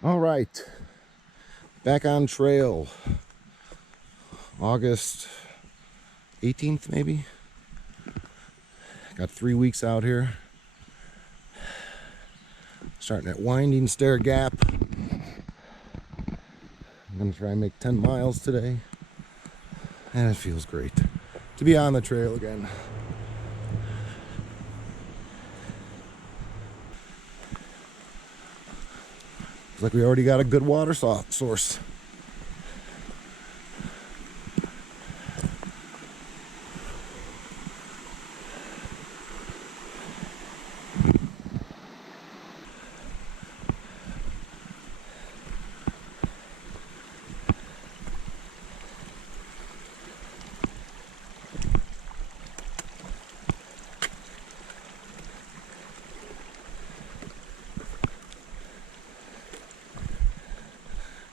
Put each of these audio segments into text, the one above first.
All right, back on trail. August 18th, maybe. Got 3 weeks out here. Starting at Winding Stair Gap. I'm gonna try and make 10 miles today. And it feels great to be on the trail again. Looks like we already got a good water source.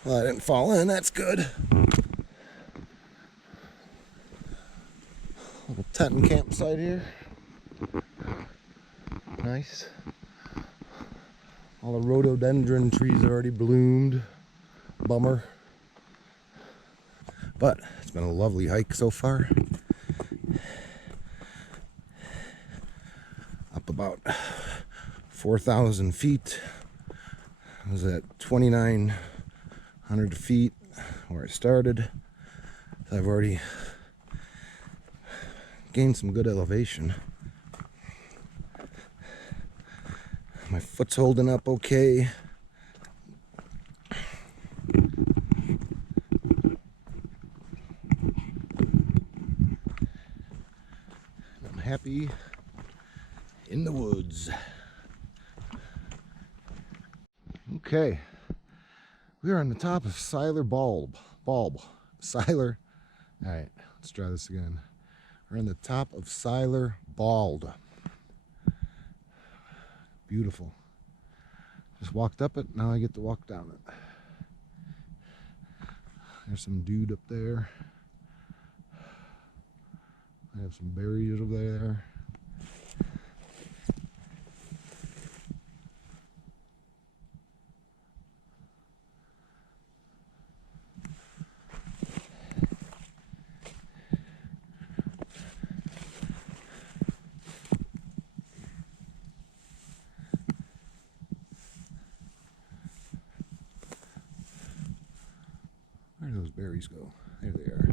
Well, I didn't fall in, that's good. Little tent and campsite here. Nice. All the rhododendron trees have already bloomed. Bummer. But it's been a lovely hike so far. Up about 4,000 feet. I was at 2,900 feet where I started. So I've already gained some good elevation. My foot's holding up okay. I'm happy in the woods. Okay, we are on the top of Starir Bulb. Starir. All right, let's try this again. We're on the top of Starir Bulb. Beautiful. Just walked up it, now I get to walk down it. There's some dude up there. I have some berries over there. Where do those berries go? There they are.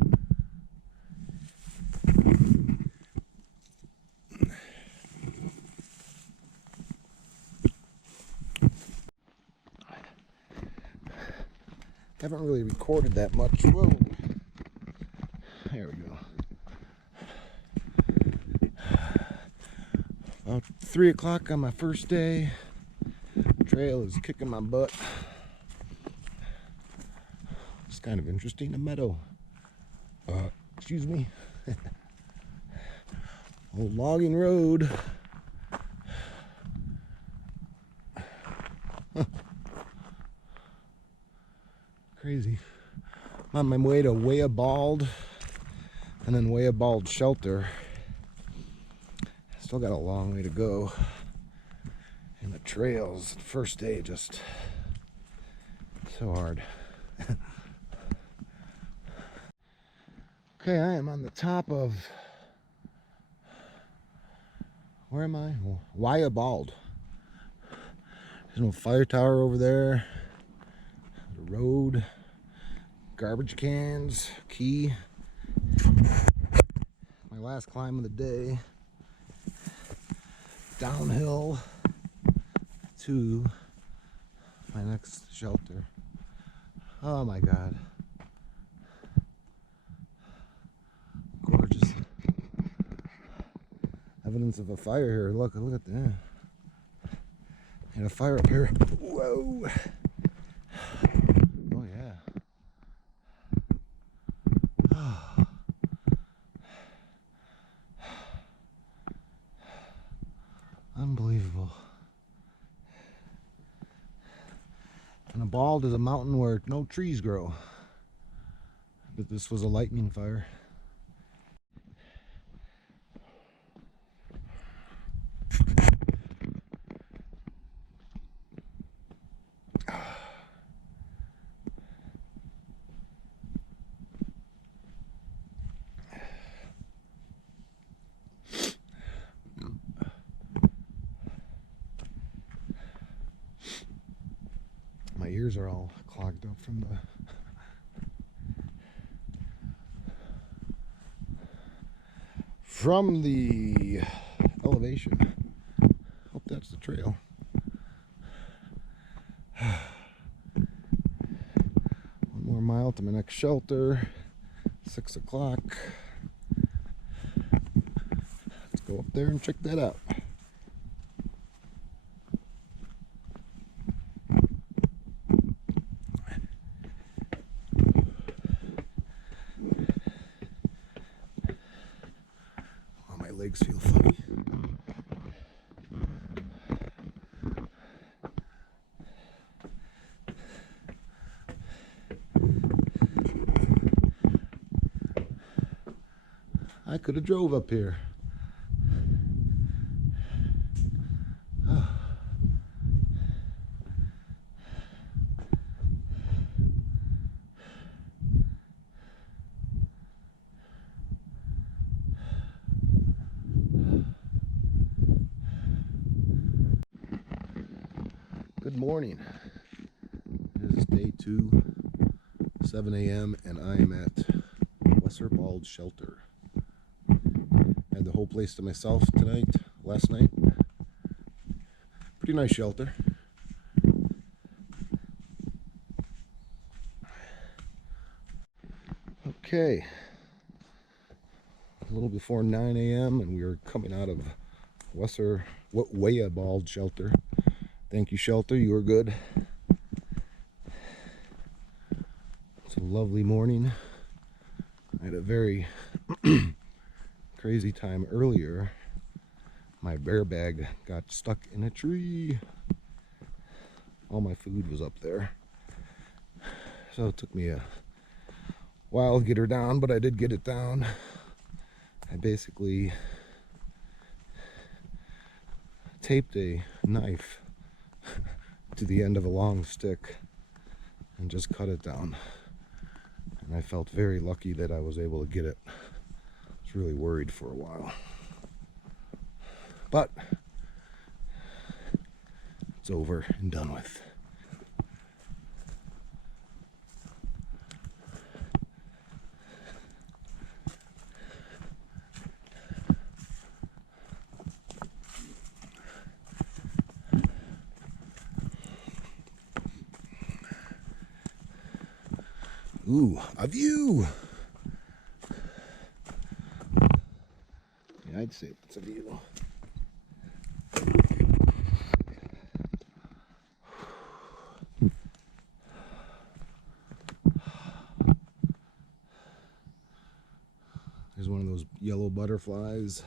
Haven't really recorded that much. Whoa. There we go. About 3 o'clock on my first day. Trail is kicking my butt. It's kind of interesting. A meadow. Excuse me. Old logging road. Huh. Crazy. I'm on my way to Weabald and then Weabald Shelter. Still got a long way to go. And the trails, first day, just so hard. Okay, I am on the top of, where am I? Weabald. There's no fire tower over there. The road, garbage cans, key. My last climb of the day. Downhill to my next shelter. Oh my God. Gorgeous. Evidence of a fire here. Look at that. And a fire up here. Whoa. Oh yeah. Unbelievable. And a bald is a mountain where no trees grow. But this was a lightning fire. ears are all clogged up from the elevation. Hope that's the trail. 1 more mile to my next shelter. 6 o'clock. Let's go up there and check that out. Oh, my legs feel funny. I could have drove up here. Good morning. It is day 2, 7 a.m. and I am at Lesser Bald Shelter. Had the whole place to myself last night. Pretty nice shelter. Okay, a little before 9 a.m. and we are coming out of Lesser Bald Shelter. Thank you, shelter, you were good. It's a lovely morning. I had a very crazy time earlier. My bear bag got stuck in a tree. All my food was up there. So it took me a while to get her down, but I did get it down. I basically taped a knife to the end of a long stick and just cut it down. And I felt very lucky that I was able to get it. I was really worried for a while. But it's over and done with. Ooh, a view! Yeah, I'd say it's a view. There's one of those yellow butterflies.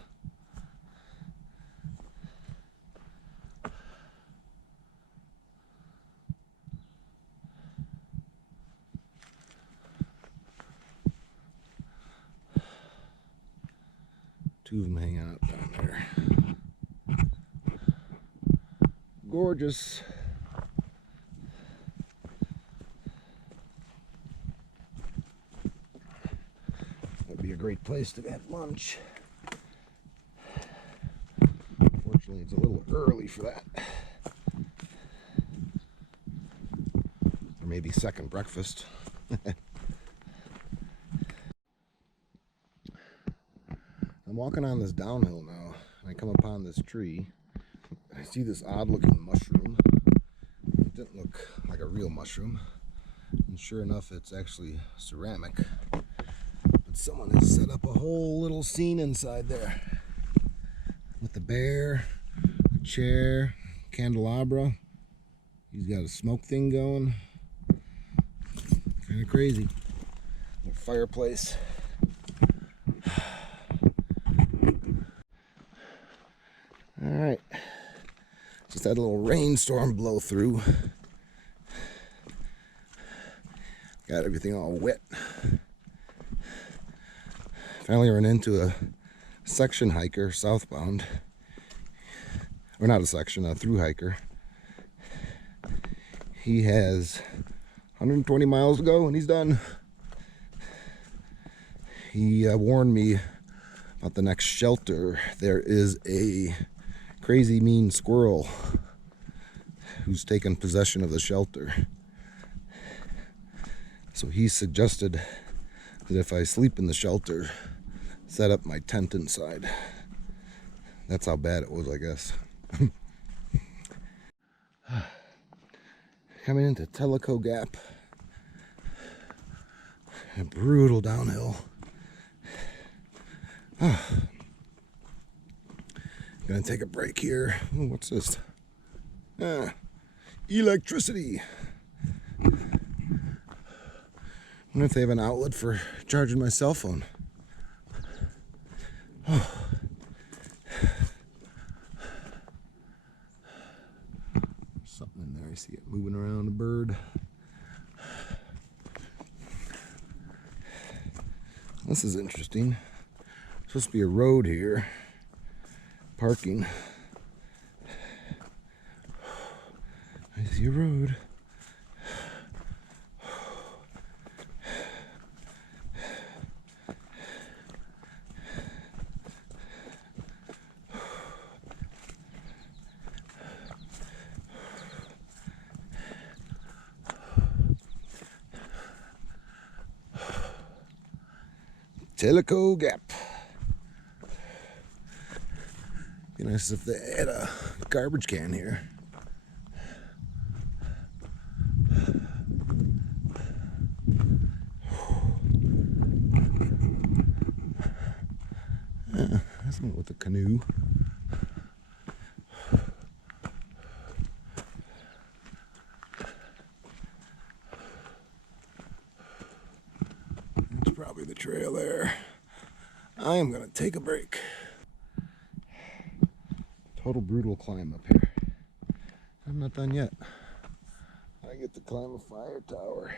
Two of them hanging out down there. Gorgeous. That'd be a great place to have lunch. Fortunately, it's a little early for that. Or maybe second breakfast. I'm walking on this downhill now, and I come upon this tree. I see this odd-looking mushroom. It didn't look like a real mushroom, and sure enough, it's actually ceramic. But someone has set up a whole little scene inside there with the bear, a chair, candelabra. He's got a smoke thing going. Kind of crazy. A fireplace. Alright, just had a little rainstorm blow through. Got everything all wet. Finally ran into a section hiker southbound. Or not a section, a through hiker. He has 120 miles to go and he's done. He warned me about the next shelter. There is a crazy mean squirrel who's taken possession of the shelter. So he suggested that if I sleep in the shelter, set up my tent inside. That's how bad it was, I guess. Coming into Tellico Gap. A brutal downhill. Gonna take a break here. Ooh, what's this? Electricity. Wonder if they have an outlet for charging my cell phone. Something in there. I see it moving around, a bird. This is interesting. Supposed to be a road here. Parking. I see a road. Tellico Gap. Be nice if they had a garbage can here. That's not with the canoe. That's probably the trail there. I am gonna take a break. Total brutal climb up here. I'm not done yet. I get to climb a fire tower.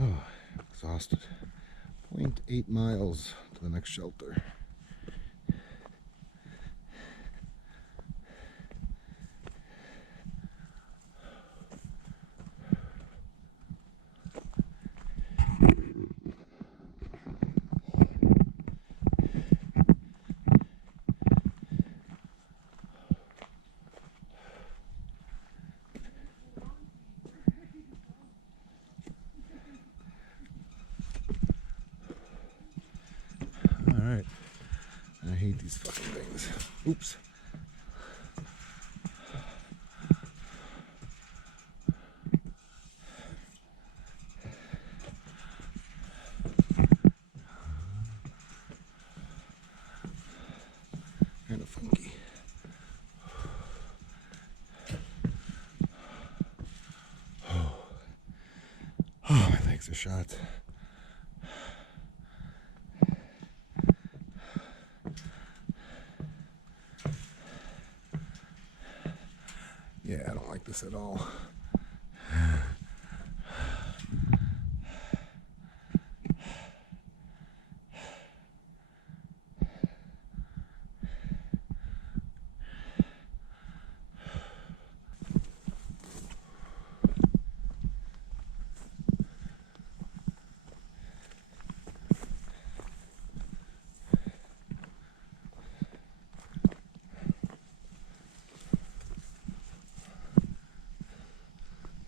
Oh, exhausted. 0.8 miles to the next shelter. Alright. I hate these fucking things. Oops. Kind of funky. Oh, my legs are shot. Yeah, I don't like this at all.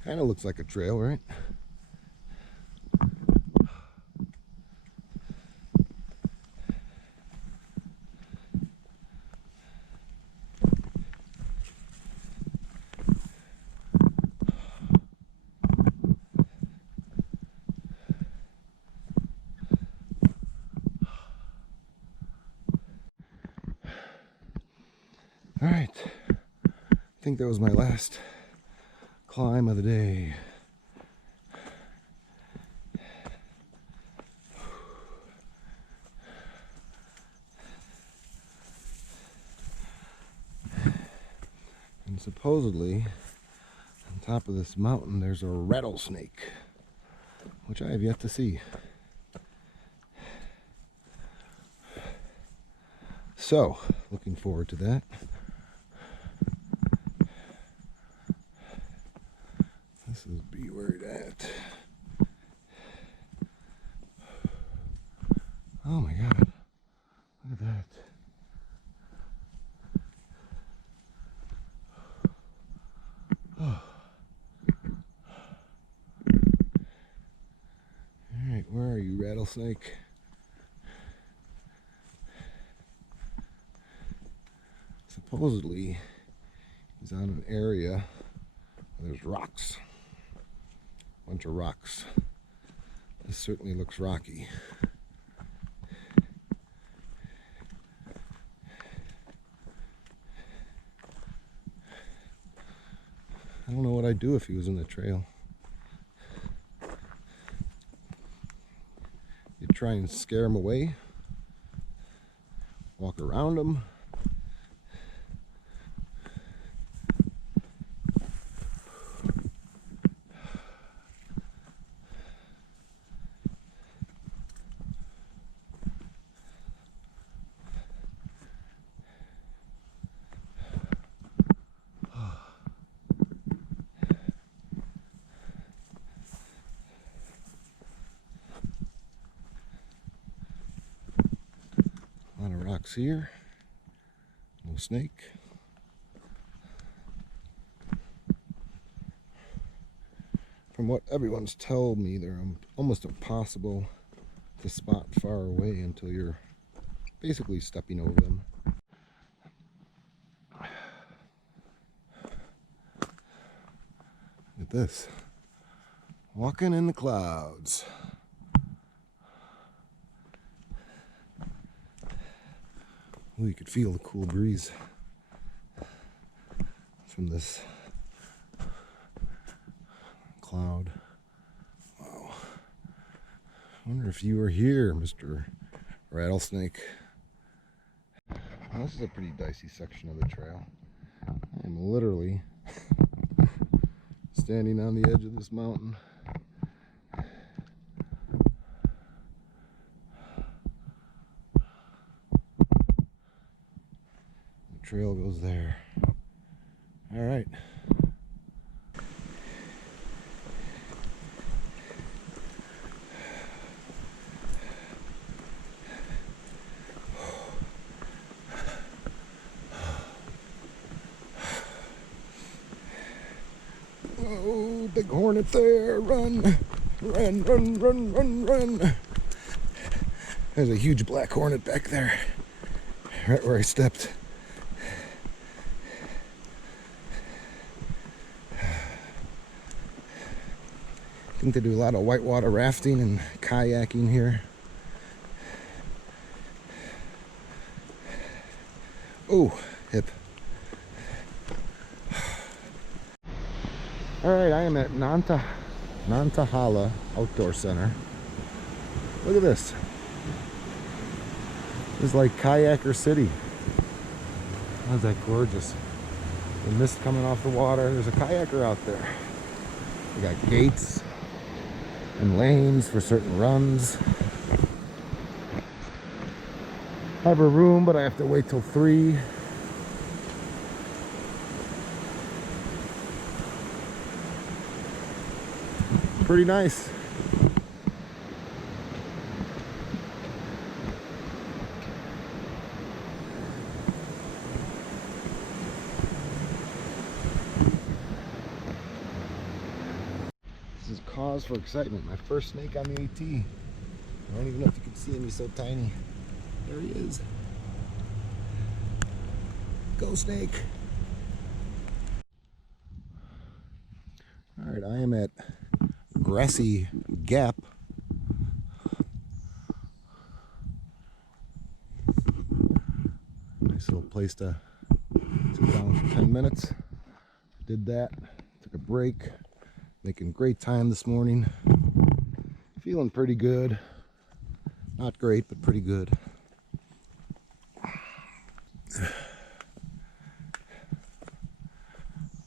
Kind of looks like a trail, right? All right. I think that was my last climb of the day. And supposedly, on top of this mountain, there's a rattlesnake, which I have yet to see. So, looking forward to that. This is be where it at. Oh my God, look at that. rattlesnake. Supposedly, he's on an area where there's rocks. A bunch of rocks. This certainly looks rocky. I don't know what I'd do if he was in the trail. You try and scare him away, walk around him. A lot of rocks here. No snake. From what everyone's told me, they're almost impossible to spot far away until you're basically stepping over them. Look at this. Walking in the clouds. Ooh, you could feel the cool breeze from this cloud. Wow. I wonder if you were here, Mr. Rattlesnake. Well, this is a pretty dicey section of the trail. I'm literally standing on the edge of this mountain. Trail goes there. All right. Oh, big hornet there. Run, run, run, run, run, run. There's a huge black hornet back there, right where I stepped. I think they do a lot of whitewater rafting and kayaking here. Oh, hip. All right, I am at Nantahala Outdoor Center. Look at this. This is like Kayaker City. How's that gorgeous? The mist coming off the water. There's a kayaker out there. We got gates and lanes for certain runs. I have a room, but I have to wait till 3. Pretty nice. This is cause for excitement. My first snake on the AT. I don't even know if you can see him, he's so tiny. There he is. Go snake. All right, I am at Grassy Gap. Nice little place to sit down for 10 minutes. Did that, took a break, making great time this morning. Feeling pretty good. Not great, but pretty good.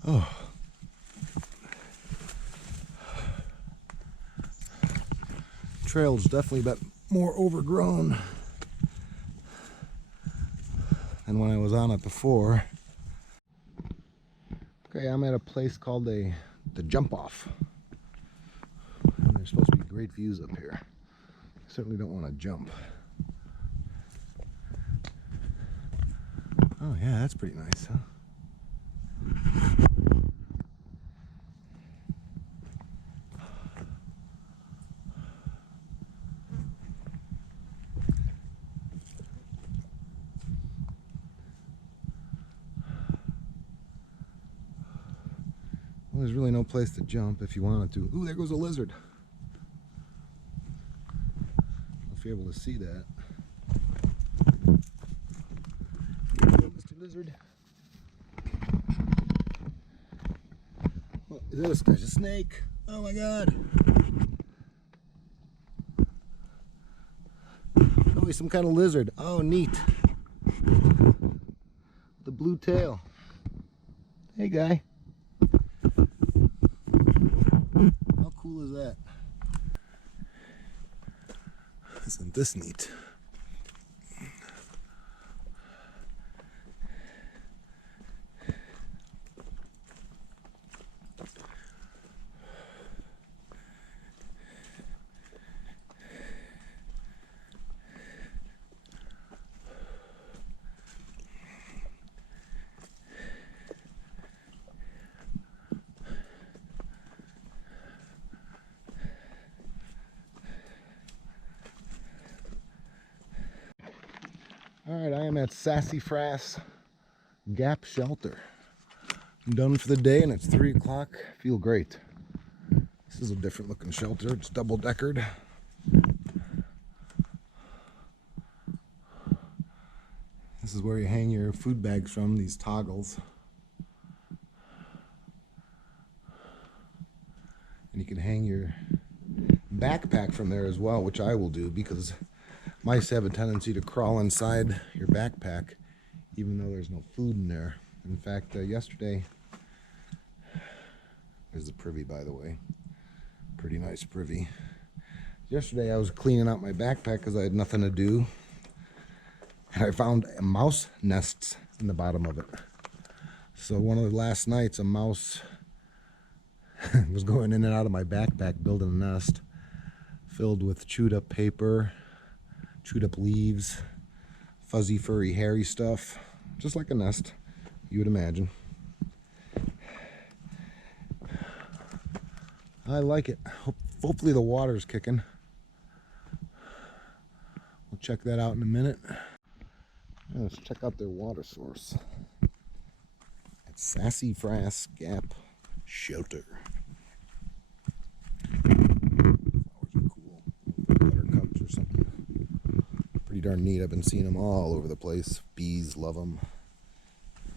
Oh. Trail's definitely a bit more overgrown than when I was on it before. Okay, I'm at a place called the Jump Off. And there's supposed to be great views up here. I certainly don't want to jump. Oh yeah, that's pretty nice, huh? there's really no place to jump if you wanted to. Ooh, there goes a lizard. I don't know if you're able to see that. Here you go, Mr. Lizard. Oh, this guy's a snake. Oh my god. Oh, he's some kind of lizard. Oh, neat. The blue tail. Hey, guy. How cool is that? Isn't this neat? All right, I am at Sassafras Gap Shelter. I'm done for the day and it's 3 o'clock. Feel great. This is a different looking shelter. It's double deckered. This is where you hang your food bags from, these toggles. And you can hang your backpack from there as well, which I will do because mice have a tendency to crawl inside your backpack even though there's no food in there. In fact, yesterday, there's the privy, by the way. Pretty nice privy. Yesterday I was cleaning out my backpack because I had nothing to do. And I found mouse nests in the bottom of it. So one of the last nights, a mouse was going in and out of my backpack building a nest filled with chewed up paper, chewed up leaves, fuzzy, furry, hairy stuff, just like a nest, you would imagine. I like it. Hopefully the water's kicking. We'll check that out in a minute. Let's check out their water source. At Sassafras Gap Shelter. Flowers are cool. Buttercups or something. Pretty darn neat. I've been seeing them all over the place. Bees love them.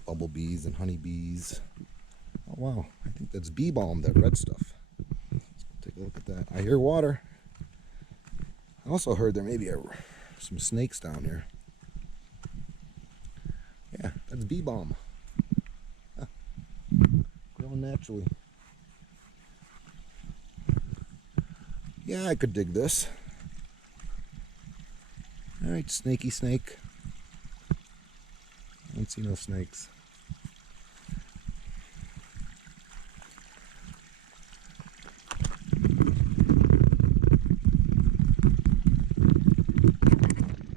Bumblebees and honeybees. Oh wow, I think that's bee balm, that red stuff. Let's take a look at that. I hear water. I also heard there may be some snakes down here. Yeah, that's bee balm. Huh. Growing naturally. Yeah, I could dig this. Alright, snaky snake. I don't see no snakes.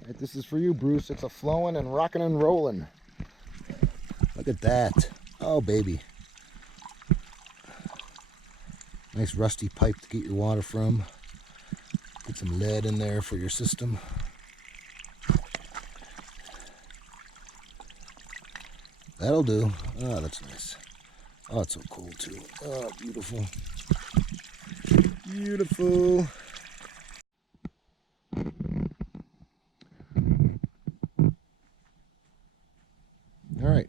Alright, this is for you, Bruce. It's a flowing and rocking and rolling. Look at that. Oh, baby. Nice rusty pipe to get your water from. Get some lead in there for your system. That'll do. Oh, that's nice. Oh, it's so cool too. Oh, beautiful. Beautiful. All right.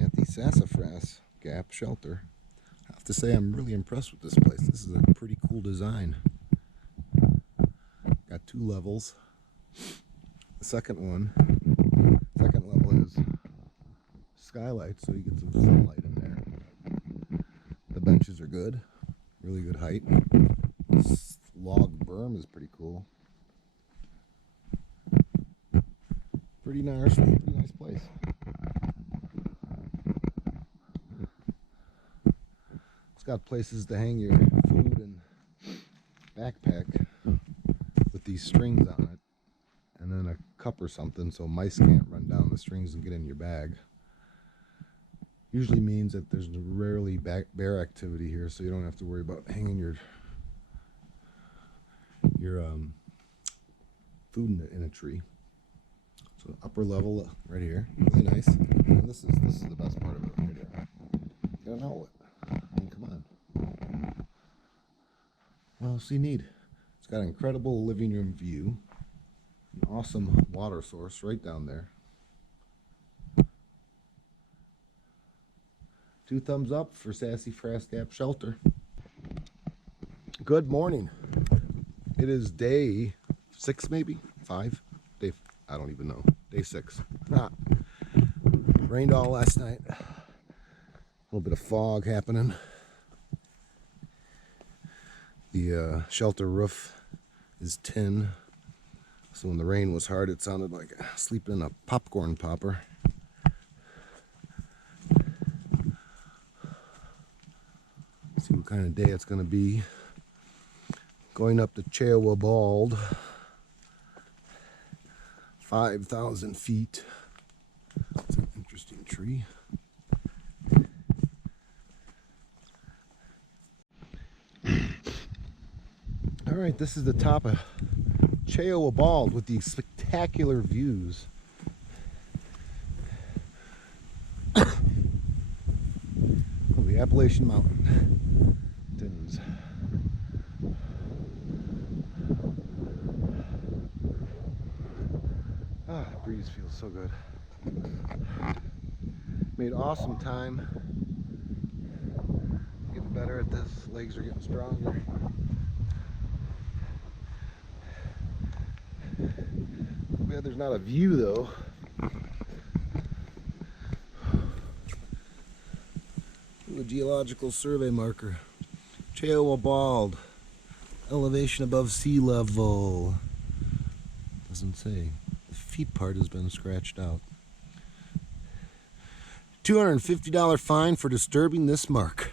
At the Sassafras Gap Shelter. I have to say I'm really impressed with this place. This is a pretty cool design. Got 2 levels. The second level is skylight, so you get some sunlight in there. The benches are good, really good height. This log berm is pretty cool. Pretty nice place. It's got places to hang your food and backpack with these strings on it, and then a cup or something so mice can't run down the strings and get in your bag. Usually means that there's rarely bear activity here, so you don't have to worry about hanging your food in a tree. So upper level right here, really nice. And this is the best part of it right here. Got an outlet. Well, see, neat. It's got an incredible living room view. An awesome water source right down there. 2 thumbs up for Sassy Frass Gap Shelter. Good morning. It is day 6, maybe 5. I don't even know. Day 6. Rained all last night. A little bit of fog happening. The shelter roof is tin, so when the rain was hard, it sounded like sleeping in a popcorn popper. See what kind of day it's going to be. Going up to Cheowa Bald, 5,000 feet. It's an interesting tree. All right, this is the top of Cheowa Bald with these spectacular views. Of the Appalachian Mountains. Ah, the breeze feels so good. Made awesome time. Getting better at this. Legs are getting stronger. Yeah, there's not a view though. Ooh, a geological survey marker. Cheowa Bald. Elevation above sea level. Doesn't say. The feet part has been scratched out. $250 fine for disturbing this mark.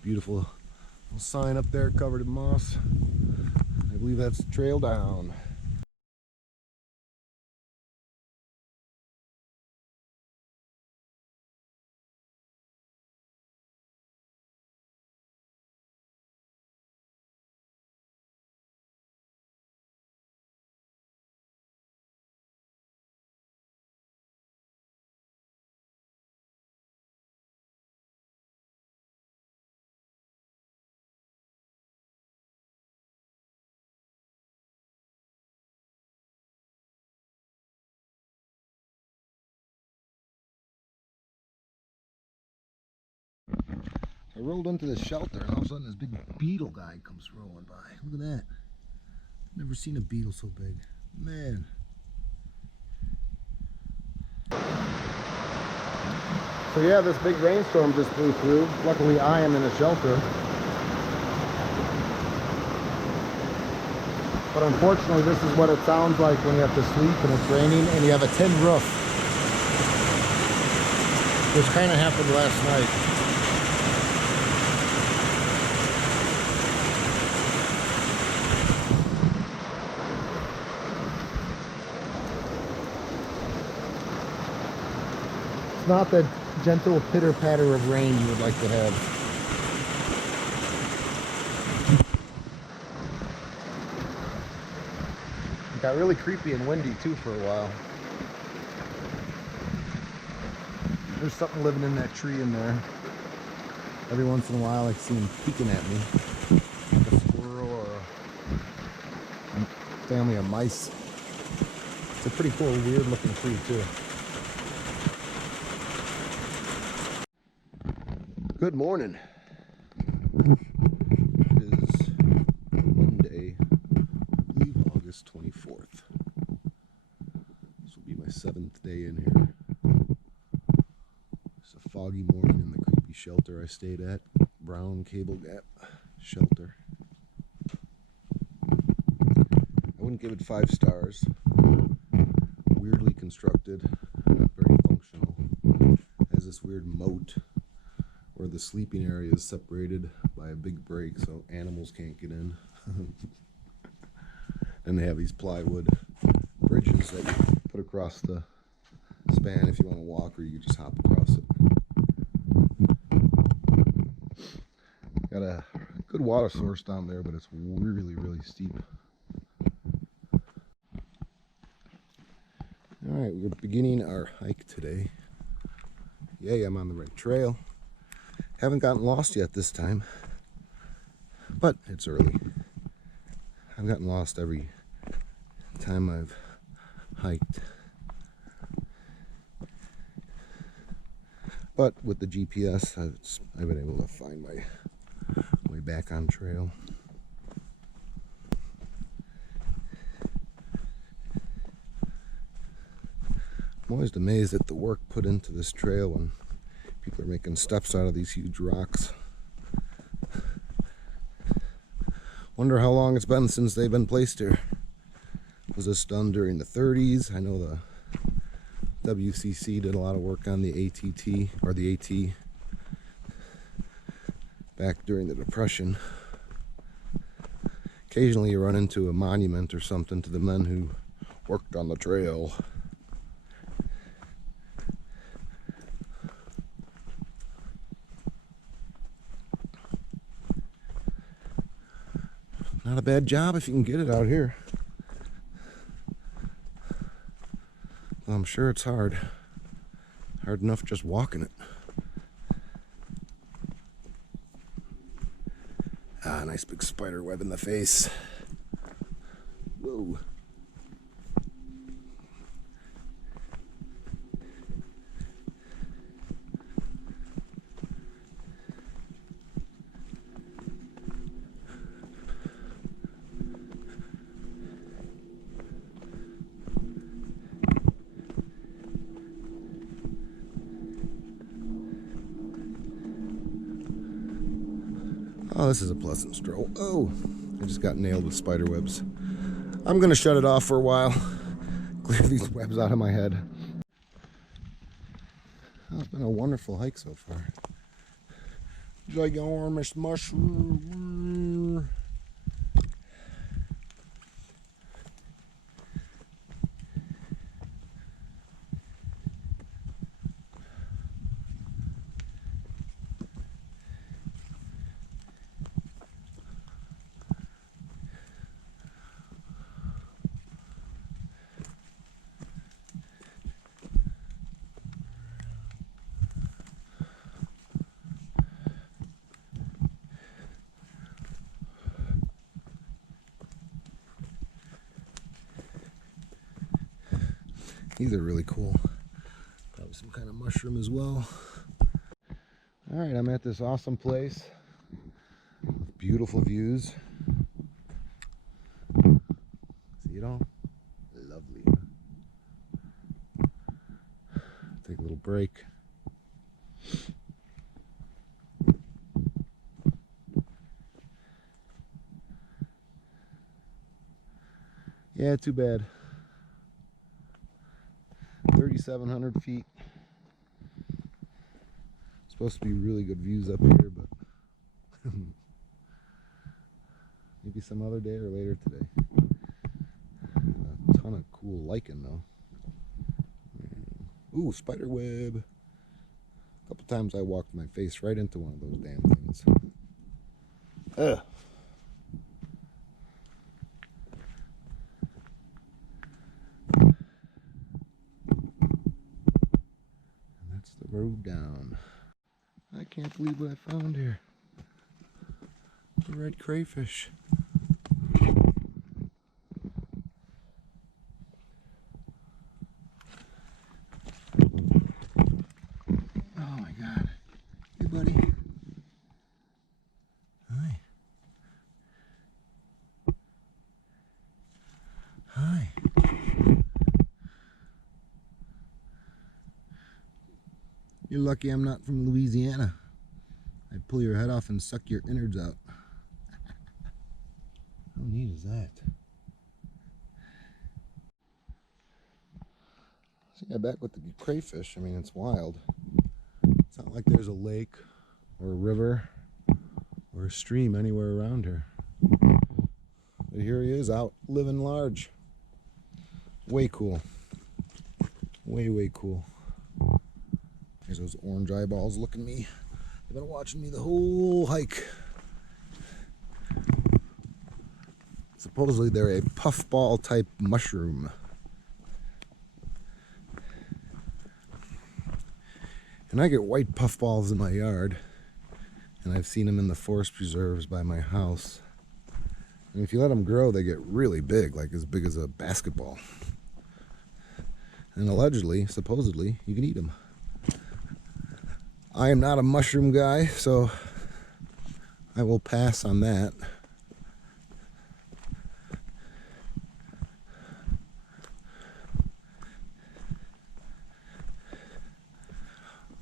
Beautiful little sign up there covered in moss. I believe that's the trail down. I rolled into the shelter and all of a sudden this big beetle guy comes rolling by. Look at that. Never seen a beetle so big. Man. So yeah, this big rainstorm just blew through. Luckily I am in a shelter. But unfortunately this is what it sounds like when you have to sleep and it's raining and you have a tin roof. Which kind of happened last night. Not that gentle pitter patter of rain you would like to have. It got really creepy and windy too for a while. There's something living in that tree in there. Every once in a while I see him peeking at me. Like a squirrel or a family of mice. It's a pretty cool, weird looking tree too. Good morning. It is Monday, I believe August 24th. This will be my 7th day in here. It's a foggy morning in the creepy shelter I stayed at. Brown Cable Gap Shelter. I wouldn't give it 5 stars. Weirdly constructed, not very functional. It has this weird moat where the sleeping area is separated by a big break so animals can't get in. And they have these plywood bridges that you put across the span if you want to walk, or you just hop across it. Got a good water source down there, but it's really, really steep. Alright, we're beginning our hike today. Yay, I'm on the right trail. Haven't gotten lost yet this time, but it's early. I've gotten lost every time I've hiked. But with the GPS, I've been able to find my way back on trail. I'm always amazed at the work put into this trail when people are making steps out of these huge rocks. Wonder how long it's been since they've been placed here. Was this done during the 30s? I know the WCC did a lot of work on the ATT, or the AT, back during the Depression. Occasionally you run into a monument or something to the men who worked on the trail. Not a bad job if you can get it out here. I'm sure it's hard. Hard enough just walking it. Ah, nice big spider web in the face. Whoa. Oh, this is a pleasant stroll. Oh, I just got nailed with spider webs. I'm gonna shut it off for a while. Clear these webs out of my head. Oh, it's been a wonderful hike so far. Ginormous mushroom. These are really cool. Probably some kind of mushroom as well. All right, I'm at this awesome place with beautiful views. See it all? Lovely. Take a little break. Yeah, too bad. 3,700 feet. Supposed to be really good views up here, but maybe some other day or later today. A ton of cool lichen though. Ooh, spider web. A couple times I walked my face right into one of those damn things. Ugh. The road down. I can't believe what I found here. The red crayfish. Oh my God. Hey buddy. Hi. Hi. You're lucky I'm not from Louisiana. I'd pull your head off and suck your innards out. How neat is that? So yeah, back with the crayfish, I mean, it's wild. It's not like there's a lake or a river or a stream anywhere around here. But here he is, out living large. Way cool. Way, way cool. There's those orange eyeballs looking at me. They've been watching me the whole hike. Supposedly they're a puffball type mushroom. And I get white puffballs in my yard. and I've seen them in the forest preserves by my house. And if you let them grow, they get really big, like as big as a basketball. And allegedly, supposedly, you can eat them. I am not a mushroom guy, so I will pass on that.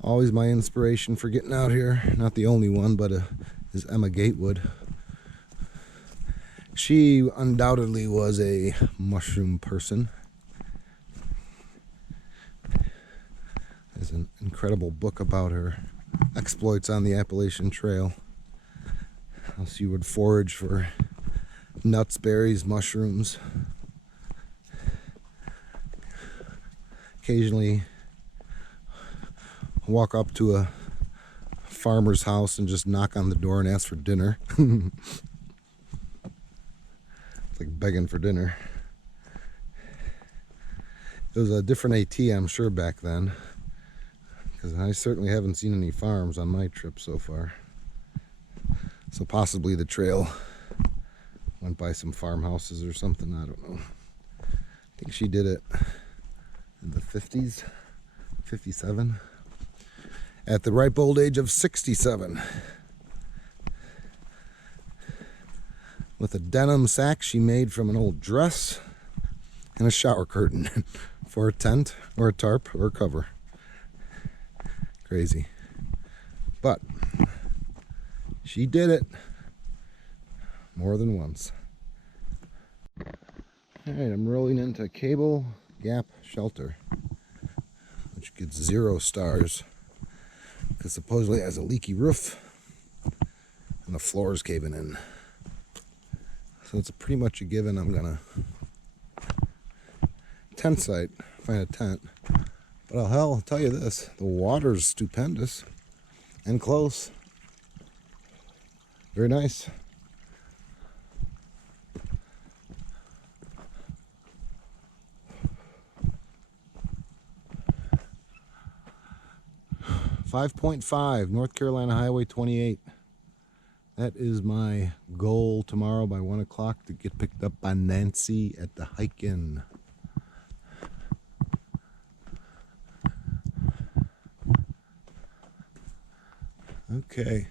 Always my inspiration for getting out here, not the only one, but is Emma Gatewood. She undoubtedly was a mushroom person. There's an incredible book about her exploits on the Appalachian Trail. How she would forage for nuts, berries, mushrooms. Occasionally walk up to a farmer's house and just knock on the door and ask for dinner. It's like begging for dinner. It was a different AT, I'm sure, back then, because I certainly haven't seen any farms on my trip so far. So possibly the trail went by some farmhouses or something, I don't know. I think she did it in the 50s, 57. At the ripe old age of 67. With a denim sack she made from an old dress and a shower curtain for a tent or a tarp or a cover. Crazy. But she did it more than once. Alright, I'm rolling into Cable Gap Shelter, which gets 0 stars. Because supposedly it has a leaky roof and the floor is caving in. So it's pretty much a given I'm gonna tent site, find a tent. But I'll tell you this, the water's stupendous and close. Very nice. .5 North Carolina Highway 28. That is my goal tomorrow by 1 o'clock to get picked up by Nancy at the hike-in. Okay.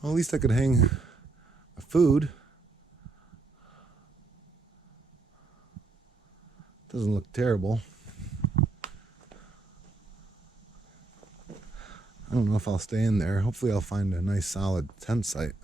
Well, at least I could hang my food. Doesn't look terrible. I don't know if I'll stay in there. Hopefully I'll find a nice solid tent site.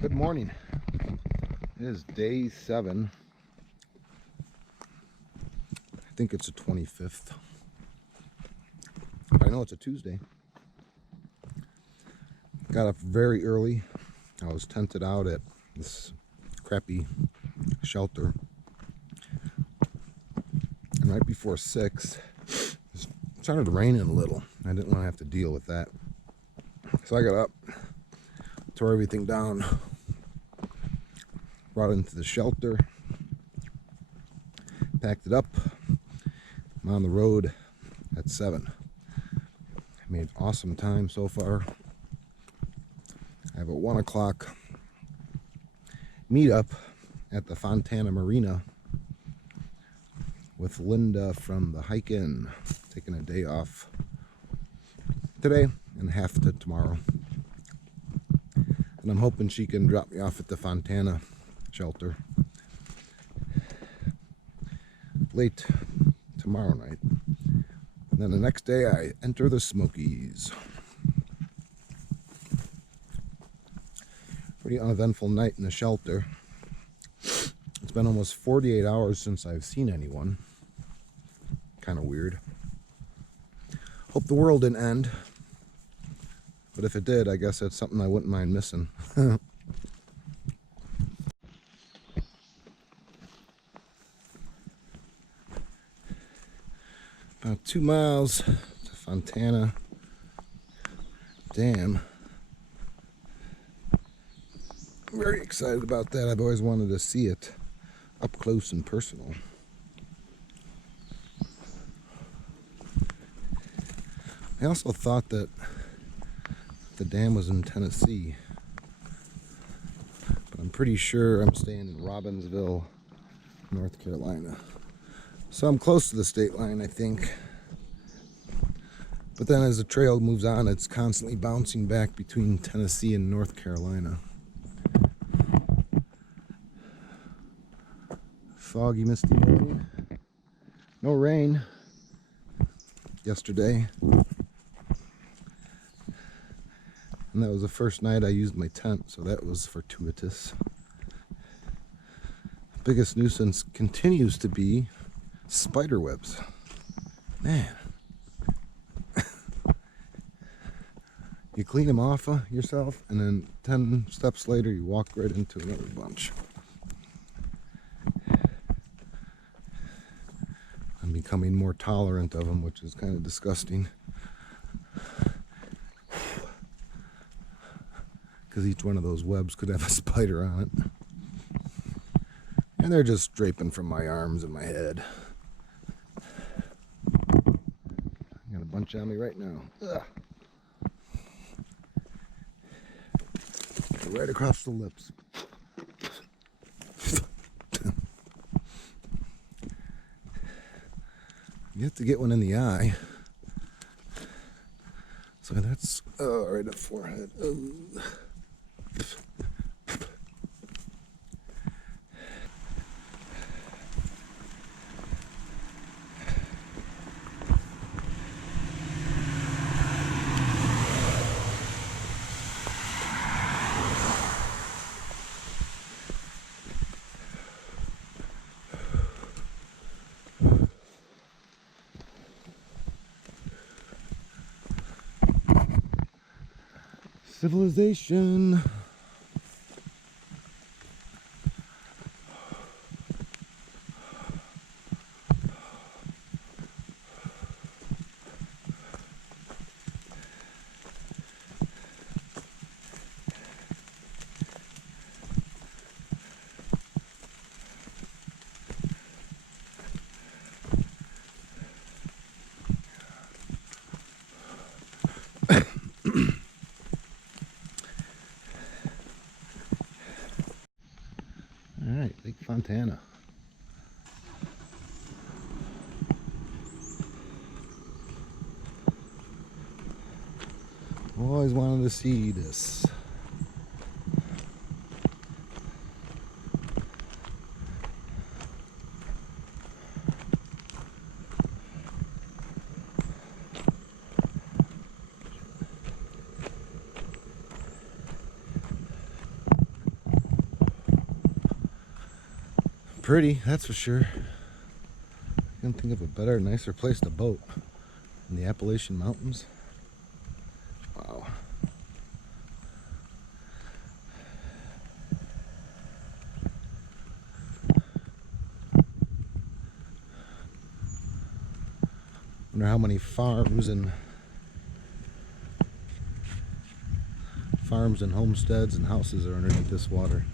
Good morning. It is day 7. I think it's the 25th. I know it's a Tuesday. Got up very early. I was tented out at this crappy shelter. And right before 6, it started raining a little. I didn't want to have to deal with that. So I got up, tore everything down, brought it into the shelter, packed it up. I'm on the road at 7. I made awesome time so far. I have a 1 o'clock meetup at the Fontana Marina with Linda from the Hike In, taking a day off today and half to tomorrow. And I'm hoping she can drop me off at the Fontana shelter late tomorrow night. And then the next day I enter the Smokies. Pretty uneventful night in the shelter. It's been almost 48 hours since I've seen anyone. Kind of weird. Hope the world didn't end. But if it did, I guess that's something I wouldn't mind missing. About 2 miles to Fontana Dam. I'm very excited about that. I've always wanted to see it up close and personal. I also thought that the dam was in Tennessee, but I'm pretty sure I'm staying in Robbinsville, North Carolina. So I'm close to the state line, I think. But then as the trail moves on, it's constantly bouncing back between Tennessee and North Carolina. Foggy, misty morning. No rain yesterday. And that was the first night I used my tent, so that was fortuitous. Biggest nuisance continues to be spider webs. Man. You clean them off yourself, and then 10 steps later you walk right into another bunch. I'm becoming more tolerant of them, which is kind of disgusting. Because each one of those webs could have a spider on it. And they're just draping from my arms and my head. I got a bunch on me right now. Ugh. Right across the lips. You have to get one in the eye. So that's right at the forehead. Civilization. Alright, Lake Fontana. Always wanted to see this. Pretty, that's for sure. I can't think of a better, nicer place to boat. in the Appalachian Mountains. Wow. Wonder how many farms and homesteads and houses are underneath this water.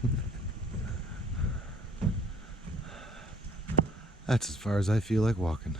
That's as far as I feel like walking.